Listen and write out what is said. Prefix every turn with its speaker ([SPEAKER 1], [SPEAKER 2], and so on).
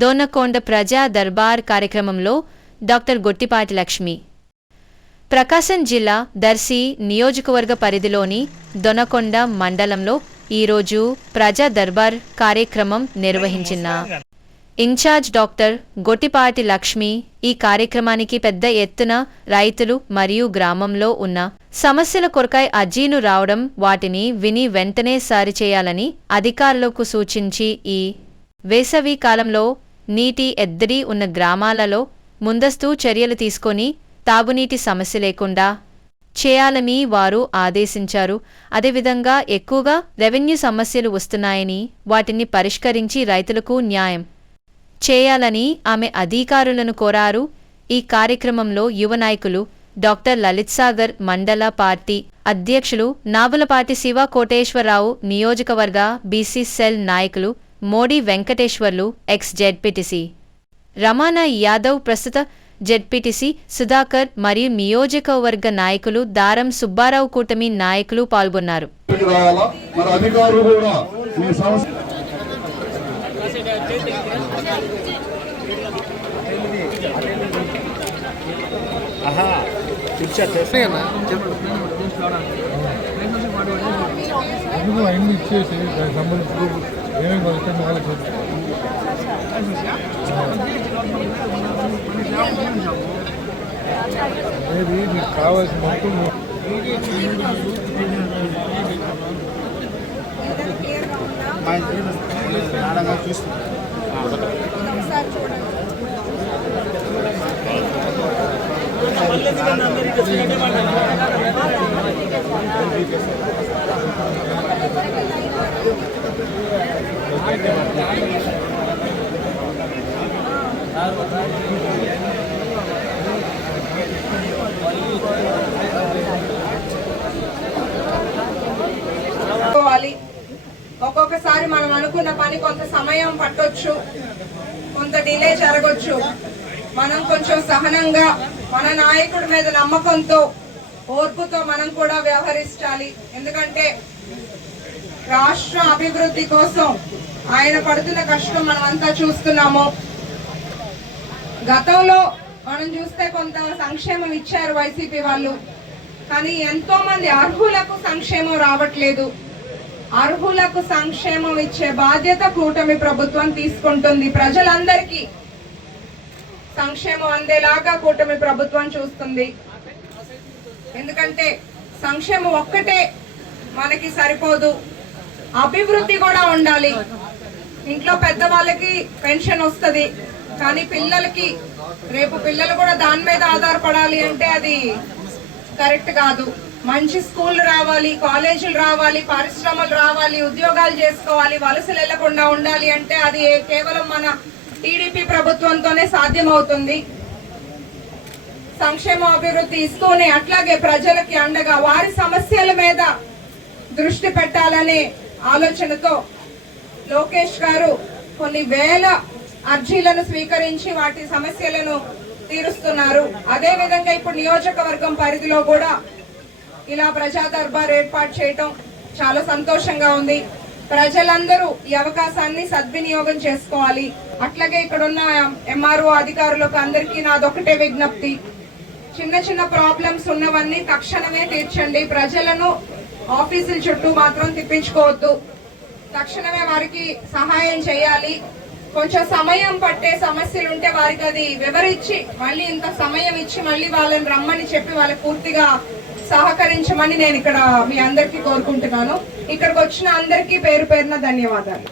[SPEAKER 1] దోనకొండ ప్రజా దర్బార్ కార్యక్రమంలో డాక్టర్ గొట్టిపాటి లక్ష్మి. ప్రకాశం జిల్లా దర్శి నియోజకవర్గ పరిధిలోని దొనకొండ మండలంలో ఈరోజు ప్రజా దర్బార్ కార్యక్రమం నిర్వహించిన ఇన్ఛార్జ్ డాక్టర్ గొట్టిపాటి లక్ష్మి ఈ కార్యక్రమానికి పెద్ద ఎత్తున రైతులు మరియు గ్రామంలో ఉన్న సమస్యల కొరకై అర్జీలు రావడం వాటిని విని వెంటనే సరిచేయాలని అధికారులకు సూచించి ఈ వేసవి కాలంలో నీటి ఎద్దడి ఉన్న గ్రామాలలో ముందస్తు చర్యలు తీసుకొని తాగునీటి సమస్య లేకుండా చేయాలని వారు ఆదేశించారు. అదేవిధంగా ఎక్కువగా రెవెన్యూ సమస్యలు వస్తున్నాయని వాటిని పరిష్కరించి రైతులకు న్యాయం చేయాలని ఆమె అధికారులను కోరారు. ఈ కార్యక్రమంలో యువ నాయకులు డాక్టర్ లలిత్ సాగర్ మండల పార్టీ అధ్యక్షులు నావులపాటి శివ కోటేశ్వరరావు నియోజకవర్గ బీసీ సెల్ నాయకులు మోడీ వెంకటేశ్వర్లు ఎక్స్ జెడ్పీటీసీ రమానా యాదవ్ ప్రస్తుత జెడ్పీటీసీ సుధాకర్ మరియు నియోజకవర్గ నాయకులు దారం సుబ్బారావు కూటమి నాయకులు పాల్గొన్నారు.
[SPEAKER 2] ఇక్కడికి
[SPEAKER 3] ఎందుకు అన్ని ఇచ్చేసి దానికి సంబంధించి ఏమేమి వస్తే వాళ్ళకి చెప్పు. మీకు కావాల్సిన మొత్తం
[SPEAKER 4] చేసుకోవాలి ఒక్కొక్కసారి మనం అనుకున్న పని కొంత సమయం పట్టొచ్చు కొంత డిలే జరగొచ్చు. మనం కొంచెం సహనంగా మన నాయకుడి మీద నమ్మకంతో ఓర్పుతో మనం కూడా వ్యవహరించాలి. ఎందుకంటే రాష్ట్ర అభివృద్ధి కోసం ఆయన పడుతున్న కష్టం మనం అంతా చూస్తున్నాము. గతంలో మనం చూస్తే కొంత సంక్షేమం ఇచ్చారు వైసీపీ వాళ్ళు. కానీ ఎంతో మంది అర్హులకు సంక్షేమం రావట్లేదు. అర్హులకు సంక్షేమం ఇచ్చే బాధ్యత కూటమి ప్రభుత్వం తీసుకుంటుంది. ప్రజలందరికీ సంక్షేమం అందేలాగా కూటమి ప్రభుత్వం చూస్తుంది. ఎందుకంటే సంక్షేమం ఒక్కటే మనకి సరిపోదు. అభివృద్ధి కూడా ఉండాలి. ఇంట్లో పెద్దవాళ్ళకి పెన్షన్ వస్తుంది. కానీ పిల్లలకి రేపు పిల్లలు కూడా దాని మీద ఆధారపడాలి అంటే అది కరెక్ట్ కాదు. మంచి స్కూల్ రావాలి కాలేజీలు రావాలి పరిశ్రమలు రావాలి ఉద్యోగాలు చేసుకోవాలి వలసలు వెళ్ళకుండా ఉండాలి అంటే అది కేవలం మన టీడీపీ ప్రభుత్వంతోనే సాధ్యమవుతుంది. సంక్షేమ అభివృద్ధి ఇస్తూనే అట్లాగే ప్రజలకి అండగా వారి సమస్యల మీద దృష్టి పెట్టాలనే ఆలోచనతో లోకేష్ గారు కొన్ని వేల అర్జీలను స్వీకరించి వాటి సమస్యలను తీరుస్తున్నారు. అదే విధంగా ఇప్పుడు నియోజకవర్గం పరిధిలో కూడా ఇలా ప్రజా దర్బార్ ఏర్పాటు చేయటం చాలా సంతోషంగా ఉంది. ప్రజలందరూ ఈ అవకాశాన్ని సద్వినియోగం చేసుకోవాలి. అట్లాగే ఇక్కడ ఉన్న ఎంఆర్ఓ అధికారులకు అందరికీ నాదొకటే విజ్ఞప్తి. చిన్న చిన్న ప్రాబ్లమ్స్ ఉన్నవన్నీ తక్షణమే తీర్చండి. ప్రజలను ఆఫీసుల చుట్టూ మాత్రం తిప్పించుకోవద్దు. తక్షణమే వారికి సహాయం చేయాలి. కొంచెం సమయం పట్టే సమస్యలు ఉంటే వారికి అది వివరించి మళ్ళీ ఇంత సమయం ఇచ్చి మళ్ళీ వాళ్ళని రమ్మని చెప్పి వాళ్ళకి పూర్తిగా సహకరించమని నేను ఇక్కడ మీ అందరికీ కోరుకుంటున్నాను. ఇక్కడికి వచ్చిన అందరికీ పేరు పేరున ధన్యవాదాలు.